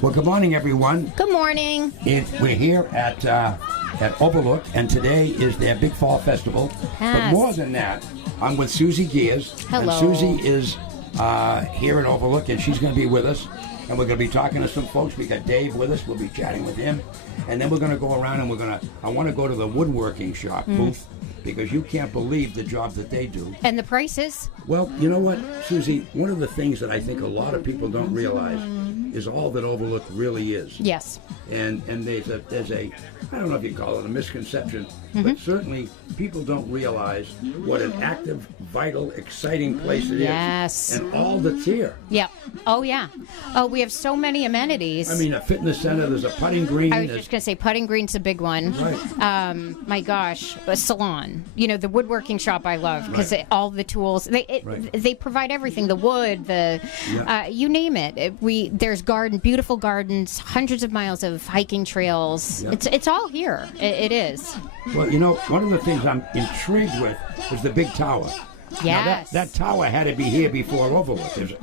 Well, good morning, everyone. Good morning. We're here at Ovelook, and today is their Big Fall Festival. Yes. But more than that, I'm with Susie Gears. Hello. And Susie is here at Ovelook, and she's going to be with us. And we're going to be talking to some folks. We got Dave with us. We'll be chatting with him. And then we're going to go around and I want to go to the woodworking shop booth, because you can't believe the job that they do. And the prices? Well, you know what, Susie? One of the things that I think a lot of people don't realize is all that Ovelook really is. Yes. And there's a I don't know if you call it a misconception, but certainly people don't realize what an active, vital, exciting place it is. Yes. And all that's here. Yep. Oh, yeah. Oh, we have so many amenities. I mean, a fitness center, there's a putting green. I was just going to say putting green's a big one. Right. My gosh, a salon. You know, the woodworking shop I love, because all the tools, they provide everything, the wood, you name it. There's beautiful gardens, hundreds of miles of hiking trails. Yeah. It's all here. It is. Well, you know, one of the things I'm intrigued with is the big tower. Yes. Now that tower had to be here before Ovelook, is it?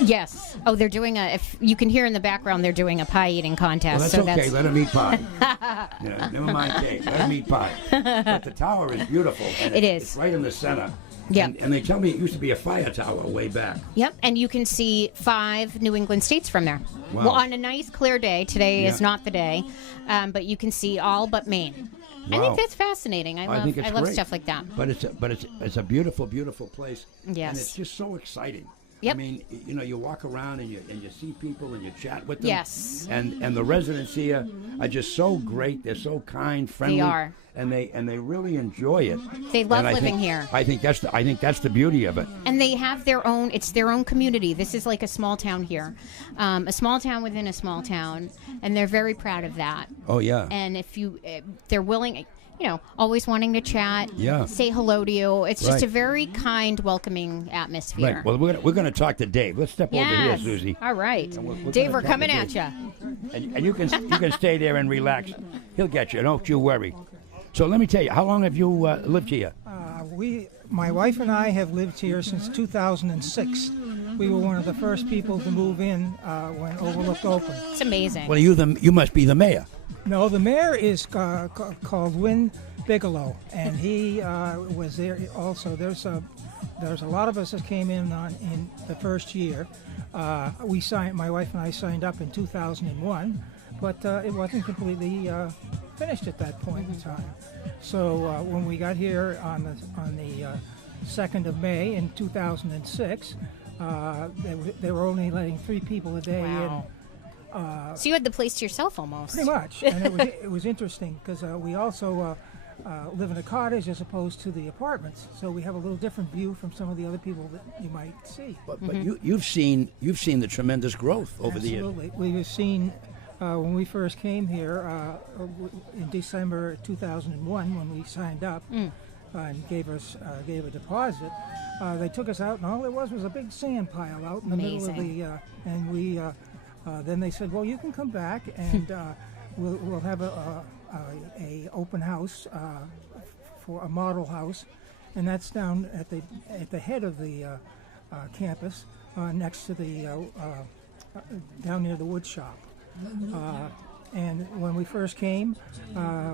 Yes. Oh, they're doing if you can hear in the background, they're doing a pie eating contest. Well, that's okay. Let them eat pie. Yeah, never mind cake. Let them eat pie. But the tower is beautiful. And It is. It's right in the center. Yep. And they tell me it used to be a fire tower way back. Yep, and you can see 5 New England states from there. Wow. Well, on a nice clear day, today is Yeah. not the day, but you can see all but Maine. I Wow. think that's fascinating. I think it's love great. stuff like that. But it's a beautiful, beautiful place. Yes. And it's just so exciting. Yep. I mean, you know, you walk around and you see people and you chat with them. Yes. And the residents here are just so great. They're so kind, friendly. They are. And they really enjoy it. They love And I living think- here. I think that's the beauty of it. And they have it's their own community. This is like a small town here, a small town within a small town, and they're very proud of that. Oh yeah. And if they're willing, you know, always wanting to chat, say hello to you. It's just a very kind, welcoming atmosphere. Right. Well, we're going to talk to Dave. Let's step over here, Susie. All right. we're Dave, gonna we're talk coming to at Dave. you. And you can stay there and relax. He'll get you. Don't you worry. So let me tell you, how long have you lived here? My wife and I have lived here since 2006. We were one of the first people to move in when Ovelook opened. It's amazing. Well, you must be the mayor. No, the mayor is called Win Bigelow, and he was there also. There's a lot of us that came in the first year. My wife and I signed up in 2001, but it wasn't completely finished at that point in time. So when we got here on the 2nd of May in 2006, they were only letting 3 people a day in. So you had the place to yourself almost. Pretty much, and it was interesting because we also live in a cottage as opposed to the apartments, so we have a little different view from some of the other people that you might see. But you've seen the tremendous growth over the years. Absolutely, we've seen when we first came here in December 2001 when we signed up and gave a deposit. They took us out, and all it was a big sand pile out in the middle of the and we. Then they said, "Well, you can come back, and we'll have a open house for a model house, and that's down at the head of the campus, next to the down near the wood shop." And when we first came,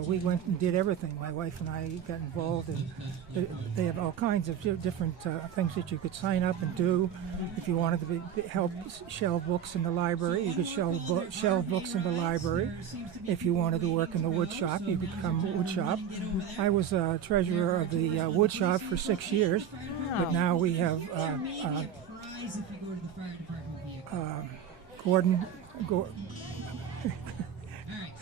we went and did everything. My wife and I got involved, and they have all kinds of different things that you could sign up and do. If you wanted to help shelve books in the library, you could shelve books in the library. If you wanted to work in the wood shop, you could come wood shop. I was treasurer of the wood shop for 6 years, but now we have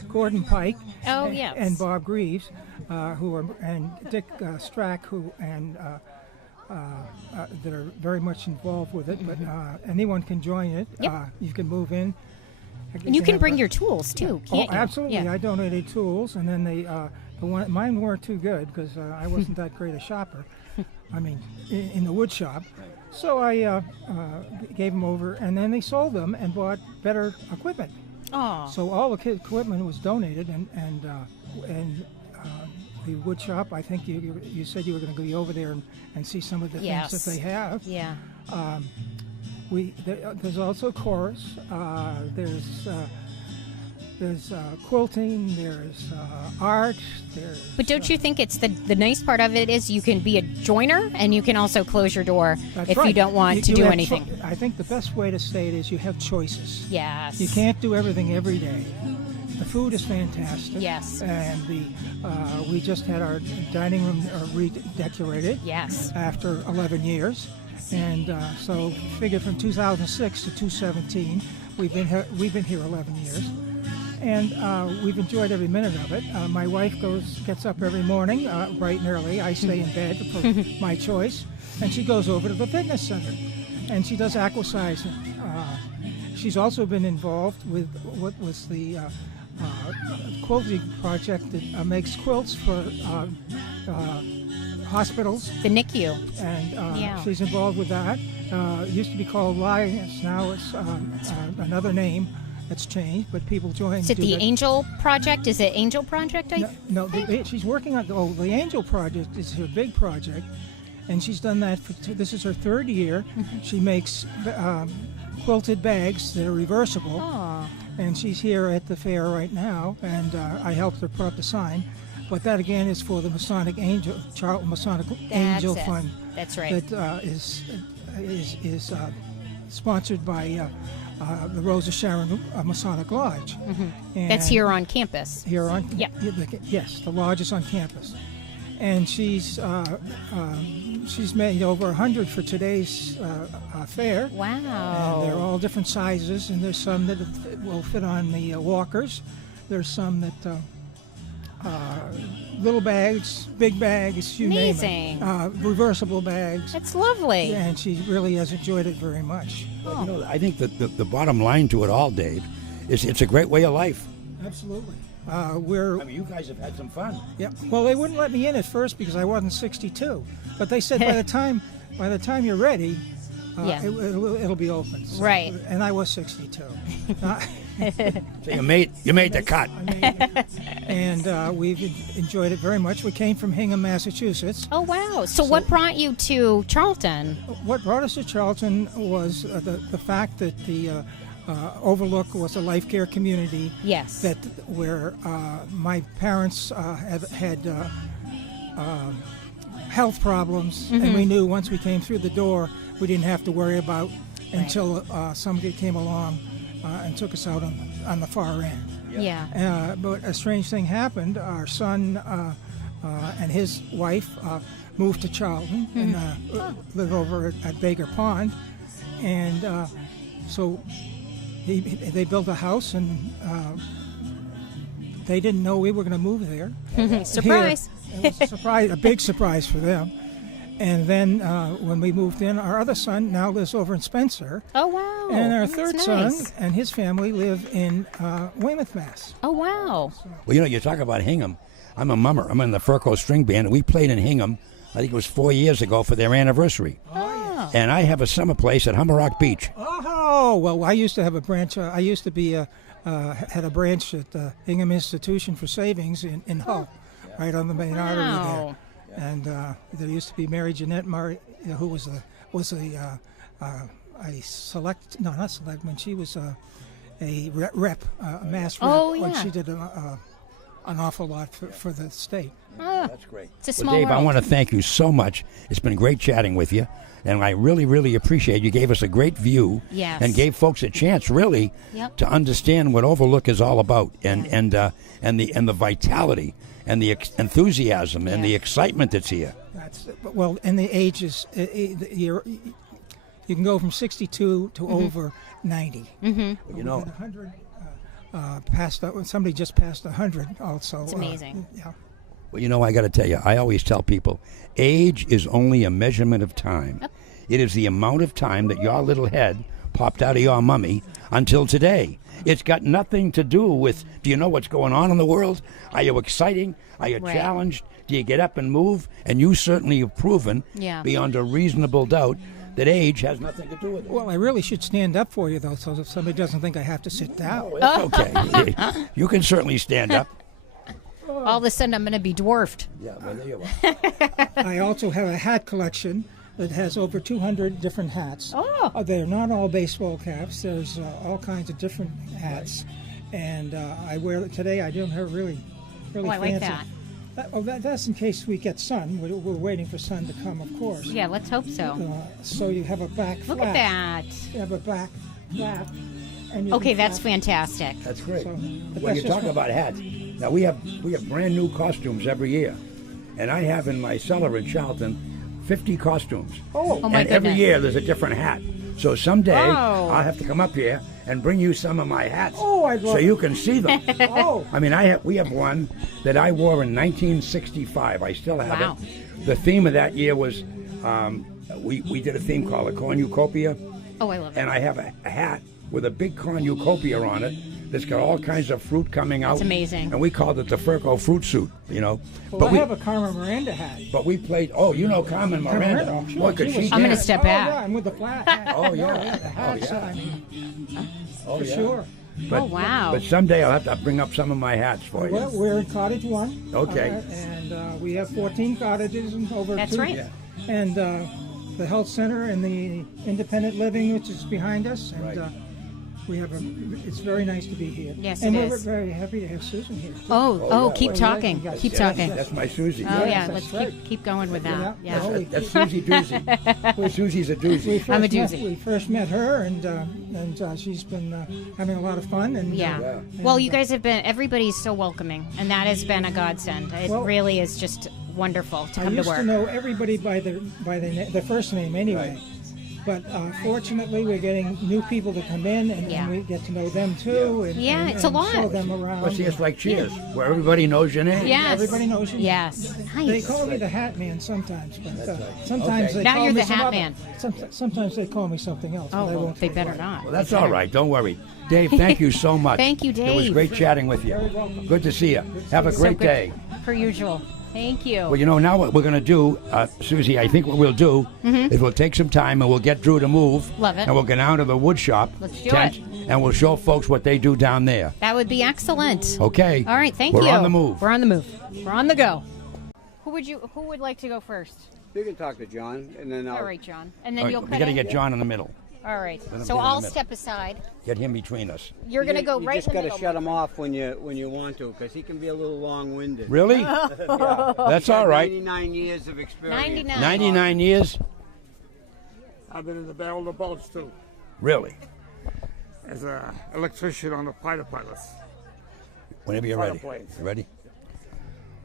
Gordon Pike and Bob Greaves, and Dick Strack, that are very much involved with it. But anyone can join it. Yep. You can move in. And you can bring your tools too, can't you? Absolutely. Yeah. I donated tools, and then mine weren't too good because I wasn't that great a shopper. I mean, in the wood shop. So I gave them over, and then they sold them and bought better equipment. Oh. So all the equipment was donated, and the wood shop. I think you said you were going to go over there and see some of the things that they have. Yeah. There's also chorus. There's quilting. There's art. But don't you think it's the nice part of it is you can be a joiner and you can also close your door That's if right. you don't want to do have anything? I think the best way to say it is you have choices. Yes. You can't do everything every day. The food is fantastic. Yes. And we just had our dining room redecorated. Yes. After 11 years. And so figure from 2006 to 2017, we've been here 11 years. And we've enjoyed every minute of it. My wife gets up every morning bright and early. I stay in bed for my choice. And she goes over to the fitness center. And she does aquasizing. She's also been involved with what was the quilting project that makes quilts for hospitals. The NICU. And she's involved with that. It used to be called Lions. Now it's another name that's changed, but people join. Is it the Angel Project? Is it Angel Project? She's working on the Angel Project is her big project, and she's done that this is her third year. She makes quilted bags that are reversible. Oh. And she's here at the fair right now, and I helped her put up the sign. But that again is for the Masonic Angel Fund. That's right. That is sponsored by the Rose of Sharon Masonic Lodge. And that's here on campus. Here on Yes, the lodge is on campus, and she's made over 100 for today's fair. Wow. And they're all different sizes, and there's some that will fit on the walkers. There's some that little bags, big bags, you Amazing. name it. Reversible bags. That's lovely. Yeah, and she really has enjoyed it very much. Well, I think that the bottom line to it all, Dave, is it's a great way of life. Absolutely. You guys have had some fun. Yeah. Well, they wouldn't let me in at first because I wasn't 62, but they said by the time you're ready, it'll be open. So, right. And I was 62. So you made the cut. And we've enjoyed it very much. We came from Hingham, Massachusetts. Oh wow! So what brought you to Charlton? What brought us to Charlton was the fact that the Ovelook was a life care community. Yes. Where my parents had health problems, and we knew once we came through the door, we didn't have to worry about until somebody came along and took us out on the far end. Yeah. But a strange thing happened. Our son and his wife moved to Charlton and live over at Baker Pond, and so they built a house, and they didn't know we were going to move there. Surprise! It was a big surprise for them. And then when we moved in, our other son now lives over in Spencer. Oh, wow. And our That's third son nice. and his family live in Weymouth, Mass. Oh, wow. Well, you talk about Hingham. I'm a mummer. I'm in the Furco String Band, and we played in Hingham, I think it was 4 years ago, for their anniversary. Oh. And I have a summer place at Hummerock Beach. Oh, well, I used to have a branch. I used to be had a branch at the Hingham Institution for Savings in Hull, right on the main artery there. And there used to be Mary Jeanette Murray, who was a not selectman. She was a rep, a mass rep. Oh, yeah. And she did an awful lot for the state. That's great. It's a small Dave, world. I want to thank you so much. It's been great chatting with you, and I really, really appreciate you gave us a great view and gave folks a chance, really, to understand what Ovelook is all about, and the vitality and the enthusiasm and the excitement that's here. And the age is you can go from 62 to over 90. Mm-hmm. You know, 100 passed. Somebody just passed 100. Also, it's amazing. Yeah. Well, I got to tell you, I always tell people, age is only a measurement of time. Yep. It is the amount of time that your little head popped out of your mummy until today. It's got nothing to do with, do you know what's going on in the world? Are you exciting? Are you challenged? Do you get up and move? And you certainly have proven, beyond a reasonable doubt, that age has nothing to do with it. Well, I really should stand up for you, though, so if somebody doesn't think I have to sit down. Oh, it's okay. You can certainly stand up. All of a sudden, I'm going to be dwarfed. Yeah, well, there you are. I also have a hat collection that has over 200 different hats. Oh. They're not all baseball caps. There's all kinds of different hats. And I wear it today. I don't have really Oh, I fancy. like that. That's in case we get sun. We're waiting for sun to come, of course. Yeah, let's hope so. So you have a back flap. Look at that. You have a back flap. And you Okay, can that's flap. fantastic. That's great. So, but When that's you just talk one- about hats, now we have brand new costumes every year, and I have in my cellar in Charlton 50 costumes. Oh, my and every goodness. year there's a different hat. So someday Oh. I'll have to come up here and bring you some of my hats, Oh, I'd love so it. you can see them. oh, I mean, we have one that I wore in 1965. I still have Wow. it. The theme of that year was we did a theme called a cornucopia, Oh, I love it. and I have a hat with a big cornucopia on it that's got all kinds of fruit coming out. That's amazing. And we called it the Furco fruit suit, you know. well, I have a Carmen Miranda hat. But we played. Oh, you know Carmen Miranda. Miranda, sure, Boy, could she she was- I'm gonna dance. step Oh, back. yeah, and with the flat hat. Oh, yeah. The Oh, hats, yeah. I mean, Oh, for yeah. sure. But, Oh, wow. But someday I'll have to bring up some of my hats for you. We're in Cottage 1. Okay. And we have 14 cottages and over That's right. Yeah. And the health center and the independent living, which is behind us. And Right. we have it's very nice to be here. Yes, and it we're is. very happy to have Susan here. too. Oh, yeah, keep well, talking. yeah, Keep yeah, talking. That's my Susie. Oh, yeah, that's let's right. keep going with that. Yeah. Yeah. That's Susie Doozy. Susie's a doozy. I'm a doozy. We first met her, and she's been having a lot of fun. And Yeah. Well, you guys have been, everybody's so welcoming, and that has been a godsend. It Well, really is just wonderful to I come to used work. to know everybody by the first name anyway. But fortunately, we're getting new people to come in, and, Yeah. and we get to know them too. And, Yeah, and, it's a and lot. Show them around. Well, see, it's like Cheers, where everybody knows your name. Yes. Everybody knows you. Yes. They Nice. call me the Hat Man sometimes, but sometimes Okay. they Now call you're me the some Hat other- Man. Sometimes they call me something else. Oh, but I well, won't they say better what. not. Well, that's all right. Don't worry. Dave, thank you so much. Thank you, It was Dave. great chatting with you. Good to see you. Have a So great good, day. Per usual. Thank you. Well, you know, now what we're going to do, Susie, I think what we'll do is we'll take some time and we'll get Drew to move. Mm-hmm. Love it. And we'll get down to the wood shop Let's do tent, it. and we'll show folks what they do down there. That would be excellent. Okay? All right, thank We're you. on the move. We're on the move. We're on the go. Who would like to go first? You can talk to John, and then I'll. All right, John. And then All right, you'll we cut got to in? get John in the middle. All right. him So get in the I'll middle. step aside. Get him between us. You're going to go you right just in the gotta middle. shut him off when you want to, because he can be a little long-winded. Really? That's all right. 99 years of experience. 99. 99 years? I've been in the barrel of boats too, Really? as an electrician on the fighter pilots. Whenever you're ready. Fireplace. You ready?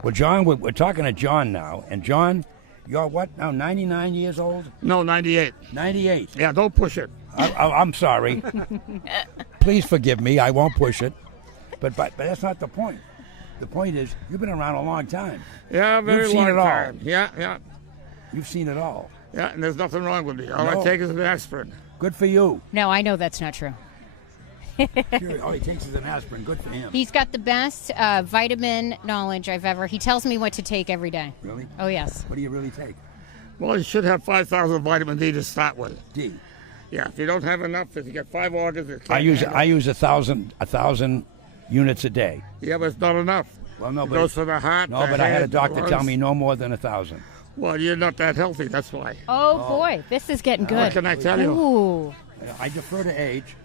Well, John, we're talking to John now. And John, you're what now, 99 years old? No, 98. 98. Yeah, don't push it. I'm sorry. Please forgive me. I won't push it. But that's not the point. The point is, you've been around a long time. Yeah, very You've seen long it all. time. Yeah. You've seen it all. Yeah, and there's nothing wrong with me. All No. I take is an aspirin. Good for you. No, I know that's not true. Sure, all he takes is an aspirin. Good for him. He's got the best vitamin knowledge I've ever. He tells me what to take every day. Really? Oh, yes. What do you really take? Well, you should have 5,000 vitamin D to start with. D. Yeah, if you don't have enough, if you get 5 organs, it I can't use handle. 1,000 units a day. Yeah, but it's not enough. Well, no, It but goes for the heart. no, the but I had a head, doctor the tell lungs. me no more than 1,000. Well, you're not that healthy. That's why. Oh, boy. This is getting What good. can I tell you? Ooh. I defer to age.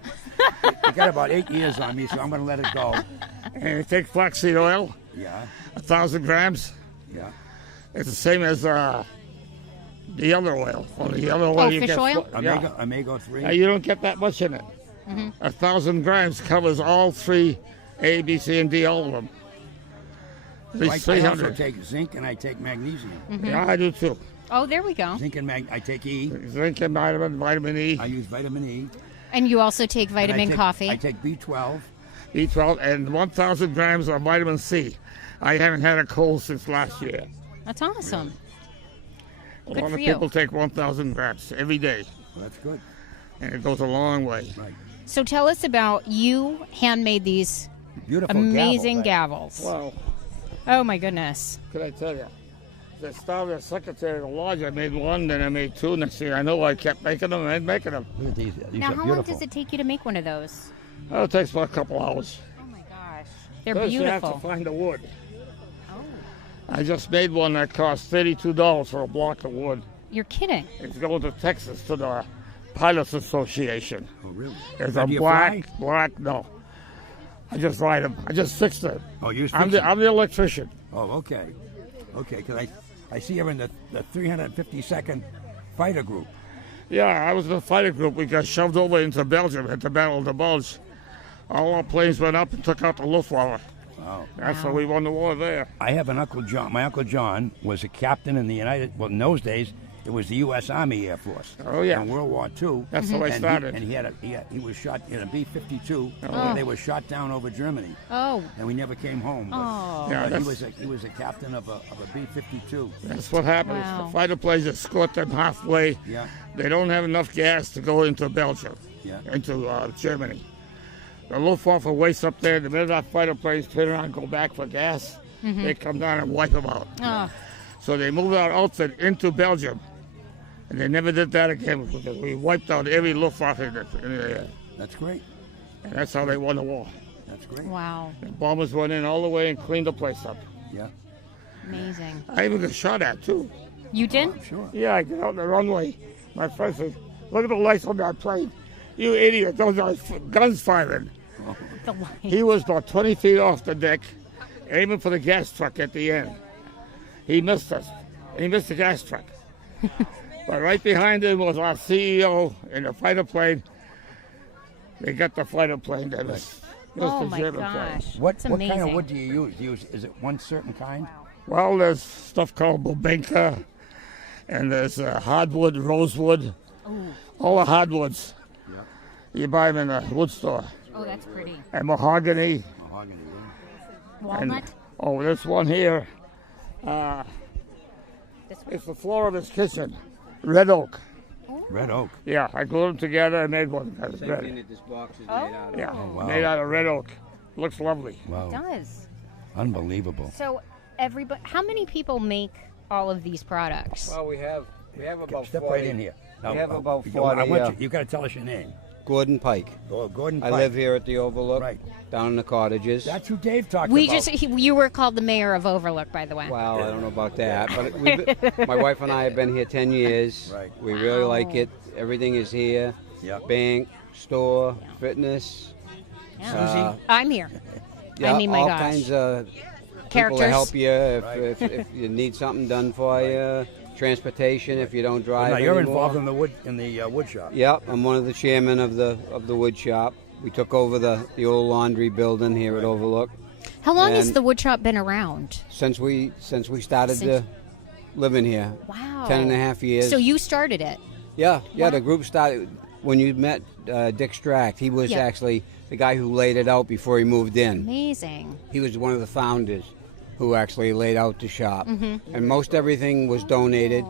I got about 8 years on me, so I'm going to let it go. And you take flaxseed oil, Yeah, 1,000 grams. yeah. It's the same as the other oil. Well, the other oil Oh, you fish get oil? Omega, omega 3. You don't get that much in it. Mm-hmm. 1,000 grams covers all 3 A, B, C, and D, all of them. At I least also 300. take zinc and I take magnesium. Yeah, I do too. Oh, there we go. Zinc and I take E. Zinc and vitamin E, I use vitamin E. And you also take And I vitamin take- coffee. I take B12. B12, and 1,000 grams of vitamin C. I haven't had a cold since last year. That's awesome. A Good lot for of you. people take 1,000 grams every day, Well, that's good. and it goes a long way. Right. So tell us about you handmade these Beautiful amazing gavel. gavels. Well, Oh, my goodness. can I tell you? I started as secretary of the lodge. I made 1, then I made 2. Next thing I know, I kept making them and making them. Look at these. These Now, are how long beautiful. does it take you to make one of those? Oh, it takes about a couple hours. Oh, my gosh. They're First, you have beautiful. to find the wood. Oh. I just made one that cost $32 for a block of wood. You're kidding. He's going to Texas to the Pilots Association. Oh, really? There's Now, a do you black, no. I just ride him. I just fixed it. Oh, you I'm the electrician. Oh, okay. Okay, because I see you're in the 352nd Fighter Group. Yeah, I was in the fighter group. We got shoved over into Belgium at the Battle of the Bulge. All our planes went up and took out the Luftwaffe. Wow. That's how we won the war there. I have an Uncle John. My Uncle John was a captain in the in those days, it was the U.S. Army Air Force. Oh, yeah. In World War II. That's how I started. He was shot in a B-52 Oh. when they were shot down over Germany. Oh. And we never came home. Oh. Yeah, But that's- he was a captain of a B-52. That's what happens. Wow. The fighter planes escort them halfway. Yeah. They don't have enough gas to go into Belgium, Yeah. into Germany. The Luftwaffe waits up there. The minute our fighter planes turn around and go back for gas, they come down and wipe them out. Oh. So they moved our outfit into Belgium. And they never did that again because we wiped out every Luftwaffe in the air. That's great. And that's how they won the war. That's great. Wow. The bombers went in all the way and cleaned the place up. Yeah. Amazing. I even got shot at, too. You did? I'm sure. Yeah, I get out the runway. My friend says, look at the lights on that plane. You idiot, those are guns firing. The light. He was about 20 feet off the deck, aiming for the gas truck at the end. He missed us. He missed the gas truck. But right behind him was our CEO in a fighter plane. They got the fighter plane that was Oh the my German plane. gosh. What It's kind amazing. of wood do you use? Is it one certain kind? Well, there's stuff called Bobenka, and there's hardwood, rosewood, all the hardwoods. You buy them in a wood store. Oh, that's pretty. And mahogany. Mahogany. Walnut? Oh, this one here. This It's the floor of his kitchen. Red oak. Red oak. Yeah, I glued them together and made one. That's Same red. thing that this box is made out of. Yeah, wow. made out of red oak. Looks lovely. Wow. does. Unbelievable. So everybody, how many people make all of these products? Well, we have about Step 40. right in here. We have about I 40, want you got to tell us your name. Gordon Pike. Gordon I Pike. live here at the Overlook, Right. down in the cottages. That's who Dave talked We about. you were called the mayor of Overlook, by the way. Well, I don't know about that, but my wife and I have been here 10 years. Right. We really Wow. like it. Everything is here. Yep. Bank, store, fitness. Yeah. I'm here. Yeah, I mean, my all gosh. kinds of people Characters. to help you if you need something done for you. Transportation if you don't drive Now you're anymore. involved in the wood shop. Yep, I'm one of the chairmen of the wood shop. We took over the old laundry building here at Overlook. How long has And- the wood shop been around? Since we started Since- living here. Wow. 10 and a half years. So you started it. Yeah, Wow. the group started when you met Dick Strack. He was Yeah. actually the guy who laid it out before he moved in. Amazing. He was one of the founders who actually laid out the shop. Mm-hmm. And most everything was donated.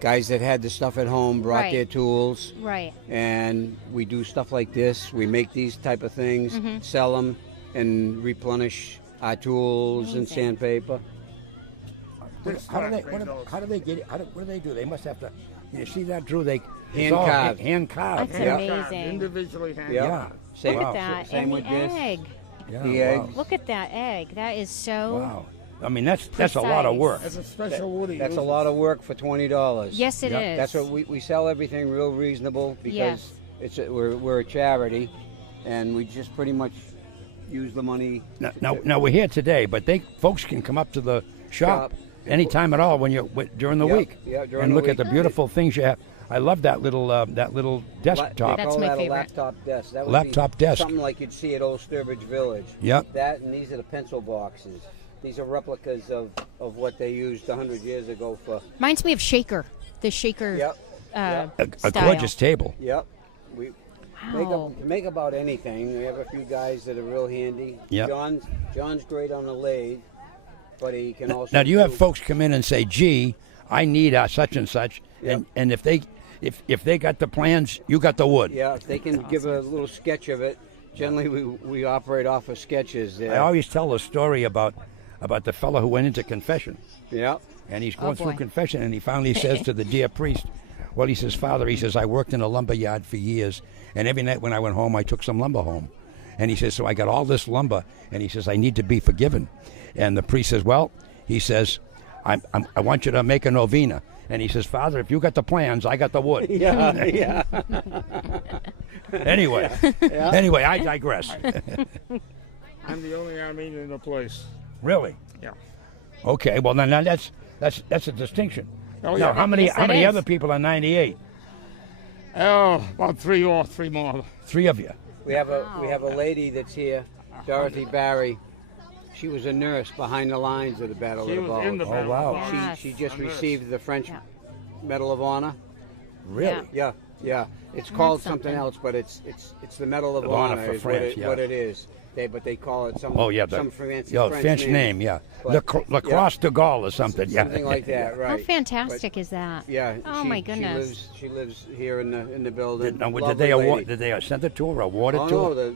Guys that had the stuff at home brought Right. their tools. Right. And we do stuff like this. We make these type of things, Mm-hmm. sell them, and replenish our tools and Amazing. sandpaper. How do they get it? What do they do? They must have to. You see that, Drew? They Hand carved. Hand carved. That's Yeah. amazing. Individually handled. Yeah. Yeah. Same, Look Wow. at that. Same and with the this. egg. Yeah, The wow. egg. Look at that egg. That is so. Wow. I mean, that's a lot of Precise. work. That's a special wood he That's a uses. lot of work for $20. Yes, it is. Yeah. That's what we sell everything real reasonable because Yes. we're a charity, and we just pretty much use the money. Now we're here today, but folks can come up to the shop Shop. anytime at all when during the Yep, week. yeah, during and the look at week. the beautiful things you have. I love that little desktop. That's call my that favorite. a laptop desk. That would Laptop be desk. Something like you'd see at Old Sturbridge Village. Yep. That and these are the pencil boxes. These are replicas of what they used 100 years ago for. Reminds me of Shaker. The Shaker Yep. A style. gorgeous table. Yep. We Wow. make about anything. We have a few guys that are real handy. Yep. John's great on the lathe, but he can also. Now, do you have folks come in and say, "Gee, I need such and such," Yep. and if they got the plans, you got the wood. Yeah, if they can give a little sketch of it. Generally, we operate off of sketches. I always tell a story about the fellow who went into confession. Yeah. And he's going Oh, through boy. confession, and he finally says to the dear priest, well, he says, Father, he says, I worked in a lumber yard for years, and every night when I went home, I took some lumber home. And he says, so I got all this lumber, and he says, I need to be forgiven. And the priest says, well, he says, I want you to make a novena. And he says, Father, if you got the plans, I got the wood. Yeah, yeah. Anyway, Yeah. anyway, I digress. I'm the only Armenian in the place. Really? Yeah. Okay. Well, then that's a distinction. Oh, Now, yeah. how many Yes, it is. other people are 98? Oh, about three more. 3 of you. We have a lady that's here, Dorothy Barry. She was a nurse behind the lines of the Battle She of the was in the Bulge. Oh, wow. battle. Yes. She just A nurse. received the French Yeah. Medal of Honor. Really? Yeah, yeah. It's called something something. else, but it's the Medal of Of Honor Honor for is France, what yeah. it is. But they call it some Oh, yeah. some fancy French name, yeah. But- La Crosse de Gaulle or something, yeah. something like that, right? How fantastic is that? Yeah. Oh, my goodness. She lives here in the building. Did Lovely they award? lady. Did they send it to her? Award it Oh to no, her?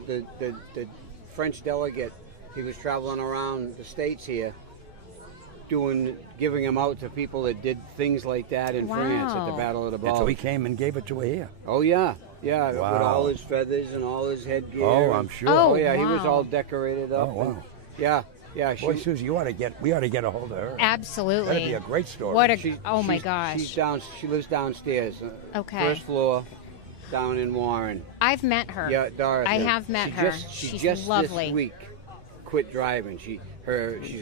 the French delegate. He was traveling around the states here, giving them out to people that did things like that in France at the Wow. Battle of the And Bulge. so he came and gave it to her here. Oh yeah, yeah, with Wow. all his feathers and all his headgear. Oh, and- I'm sure. Oh, yeah, he was wow. all decorated up. Oh, wow. and- yeah, yeah. Boy, Susie, we ought to get a hold of her. Absolutely. That'd be a great story. What a She's- oh my she's- gosh. She lives downstairs. Okay. First floor, down in Warren. I've met her. Yeah, Dorothy. I have met her. She She's just lovely. this week quit driving. She's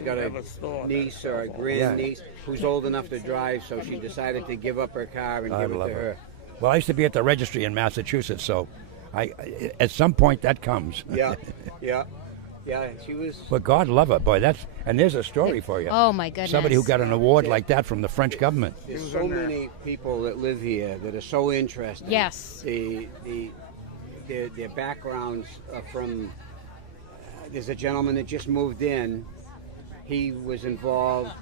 got Have a a store niece there. or a grandniece who's old enough to drive, so she decided to give up her car and I give it love to her. her. Well, I used to be at the registry in Massachusetts, so at some point that comes. Yeah, yeah, yeah. She was. But God love her, boy. And there's a story for you. Oh my goodness. Somebody who got an award like that from the French government. There's so many people that live here that are so interesting. Yes. Their backgrounds are from. There's a gentleman that just moved in. He was involved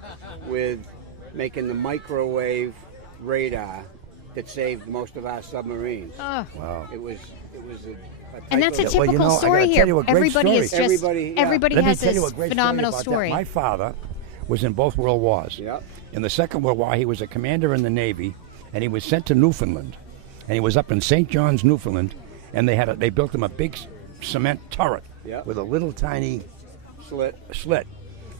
with making the microwave radar that saved most of our submarines. Oh. Wow. It was a And that's a type of- Well, typical you know, I story gotta here. tell you a great Everybody is story. just Everybody, yeah. everybody Let me has tell you this a great phenomenal story. story. About that. My father was in both World Wars. Yep. In the Second World War, he was a commander in the Navy, and he was sent to Newfoundland. And he was up in St. John's, Newfoundland, and they built him a big cement turret Yep. with a little tiny Slit.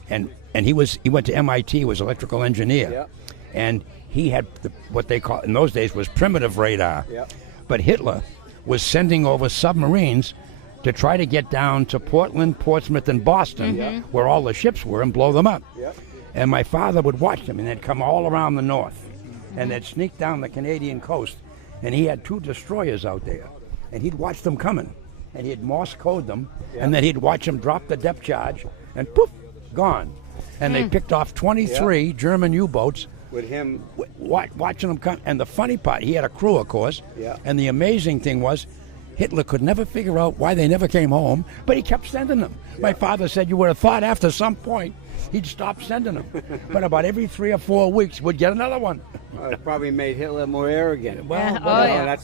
and he went to MIT, he was electrical engineer, Yep. and he had what they call in those days was primitive radar. Yep. But Hitler was sending over submarines to try to get down to Portland, Portsmouth, and Boston, where all the ships were, and blow them up. Yep. And my father would watch them, and they'd come all around the north, and they'd sneak down the Canadian coast, and he had 2 destroyers out there, and he'd watch them coming, and he'd Morse code them, and then he'd watch them drop the depth charge, and poof, gone. And they picked off 23 German U-boats, With him. watching them come. And the funny part, he had a crew, of course, Yeah. and the amazing thing was, Hitler could never figure out why they never came home, but he kept sending them. My father said you would have thought after some point he'd stop sending them. But about every 3 or 4 weeks, we'd get another one. It probably made Hitler more arrogant. Well, Yeah, but, oh, yeah.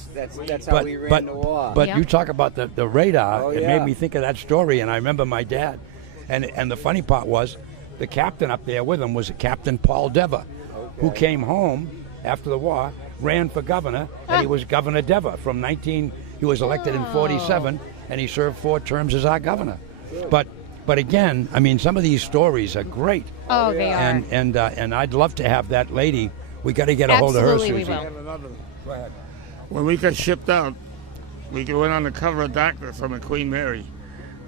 That's how we ran the war. But Yeah. you talk about the radar, Oh, it yeah. made me think of that story, and I remember my dad. And the funny part was, the captain up there with him was Captain Paul Dever, who came home after the war, ran for governor, and he was Governor Dever from he was elected in 47, and he served 4 terms as our governor. But again, I mean, some of these stories are great, Oh, they are. and I'd love to have that lady. We got to get a hold of her, Absolutely, we Susie. will. And another. Go ahead. When we got shipped out, we went on the cover of Darkness on the Queen Mary.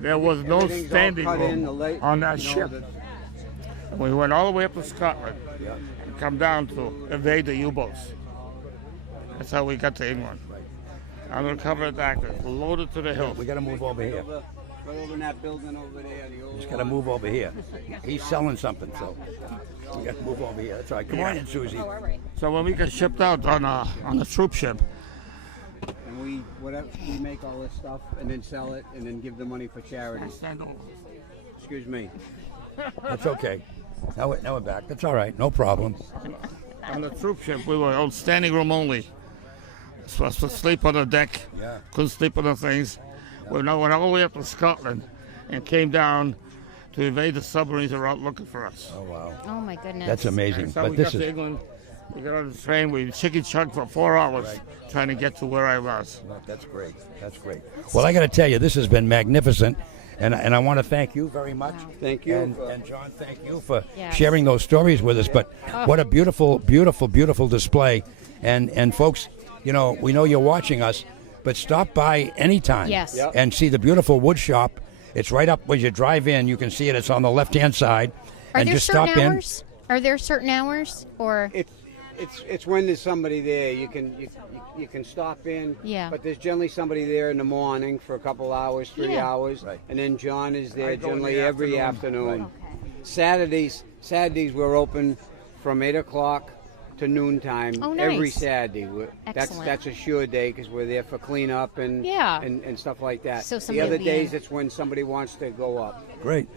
There was no Everything's all standing cut in, the room late- on that you know, ship. We went all the way up to Scotland and come down to evade the U-boats. That's how we got to England. On the cover of Darkness, loaded to the hilt. We got to move over here. Right over in that building over there. The old Just got to move over here. He's selling something, so we got to move over here. That's all right. Come on in, Susie. So when we got shipped out on the troop ship, And we make all this stuff and then sell it and then give the money for charity. stand over. Excuse me. That's okay. Now we're back. That's all right. No problem. On the troop ship, we were on standing room only. Supposed to sleep on the deck. Yeah. Couldn't sleep on the things. We now went all the way up to Scotland and came down to evade the submarines that were out looking for us. Oh wow. Oh my goodness. That's amazing. And so But we this got to is England. We got on the train. We chicken chugged for 4 hours trying to get to where I was. that's great. That's great. Well, I got to tell you, this has been magnificent, And I want to thank you very much. Thank you. And John, thank you for Yes. sharing those stories with us. But what a beautiful, beautiful, beautiful display. And folks, we know you're watching us, but stop by anytime. Yes. Yep. And see the beautiful wood shop. It's right up when you drive in. You can see it. It's on the left-hand side. Are and there just certain stop hours? Are there certain hours or? It's when there's somebody there. You can stop in. Yeah. But there's generally somebody there in the morning for a couple hours, 3 Yeah. hours, Right. and then John is there I go in generally the every afternoon. afternoon. Saturdays we're open from 8 o'clock to noontime Oh, every nice. Saturday. Excellent. That's a sure day because we're there for cleanup and Yeah. and stuff like that. So the somebody other will be days in. it's when somebody wants to go up. Great.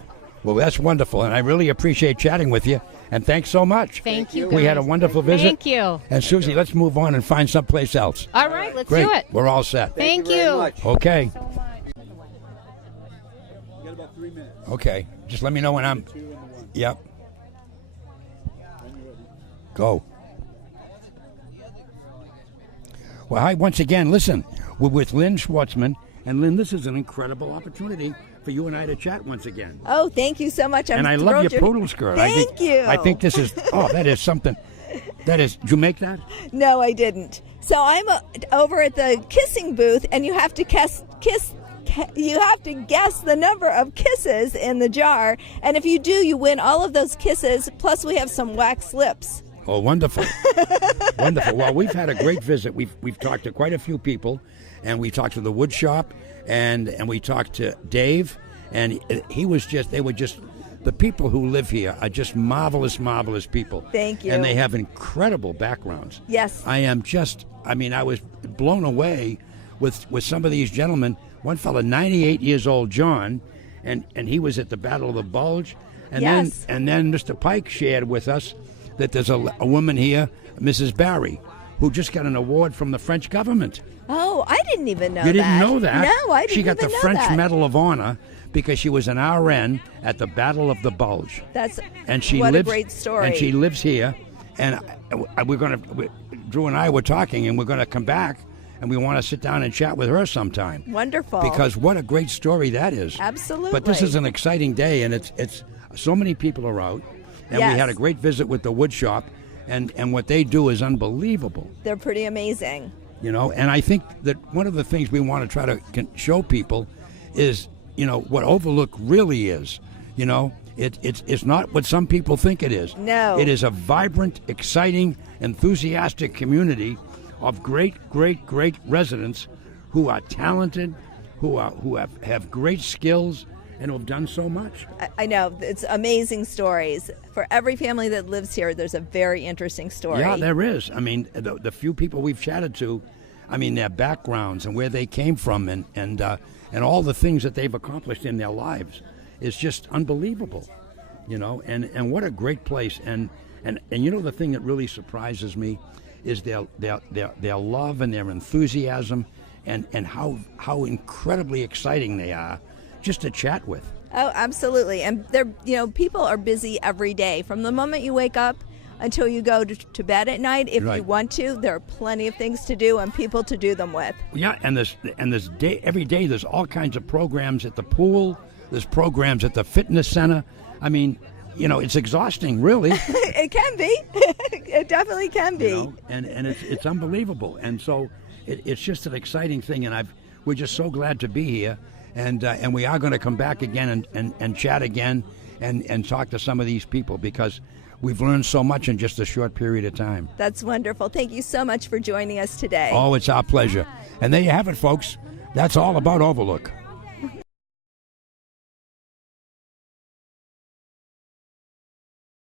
Well, that's wonderful, and I really appreciate chatting with you. And thanks so much. Thank you. We had a guys. wonderful visit. Thank you. And Susie, let's move on and find someplace else. All right, let's Great. do it. We're all set. Thank you. Very you. much. Okay. You got about 3 minutes. Okay. Just let me know when I'm. Yep. Go. Well, hi, once again, listen, we're with Lynn Schwartzman. And Lynn, this is an incredible opportunity for you and I to chat once again. Oh, thank you so much. And I love thrilled your poodle skirt. Thank you. I think this is, that is something. Did you make that? No, I didn't. So I'm over at the kissing booth, and you have to you have to guess the number of kisses in the jar, and if you do, you win all of those kisses. Plus, we have some wax lips. Oh, wonderful. Wonderful. Well, we've had a great visit. We've talked to quite a few people, and we talked to the wood shop, and we talked to Dave, and they were just, the people who live here are just marvelous, marvelous people. Thank you. And they have incredible backgrounds. Yes. I was blown away with some of these gentlemen. One fellow, 98 years old, John, and he was at the Battle of the Bulge. And Yes. then Mr. Pike shared with us that there's a woman here, Mrs. Barry, who just got an award from the French government. Oh, I didn't even know that. You didn't know that? No, I didn't She got even the know French that. Medal of Honor because she was an RN at the Battle of the Bulge. That's And she what lives, a great story. And she lives here. And Drew and I were talking, and we're going to come back, and we want to sit down and chat with her sometime. Wonderful. Because what a great story that is. Absolutely. But this is an exciting day, and it's so many people are out. And Yes. we had a great visit with the wood shop, and what they do is unbelievable. They're pretty amazing. And I think that one of the things we want to try to show people is, what Ovelook really is. It's not what some people think it is. No. It is a vibrant, exciting, enthusiastic community of great, great, great residents who are talented, who have great skills, and who have done so much. I know. It's amazing stories. For every family that lives here, there's a very interesting story. Yeah, there is. I mean, the few people we've chatted to, their backgrounds and where they came from, and all the things that they've accomplished in their lives is just unbelievable. And what a great place. And the thing that really surprises me is their love and their enthusiasm, and how incredibly exciting they are just to chat with. Oh, absolutely. And they're, people are busy every day. From the moment you wake up until you go to bed at night, if Right. you want to, there are plenty of things to do and people to do them with. Yeah, and this day, every day there's all kinds of programs at the pool. There's programs at the fitness center. It's exhausting, really. It can be. It definitely can be. And it's unbelievable. And so it's just an exciting thing. And we're just so glad to be here. And we are going to come back again and chat again and talk to some of these people because we've learned so much in just a short period of time. That's wonderful. Thank you so much for joining us today. Oh, it's our pleasure. And there you have it, folks. That's all about Ovelook.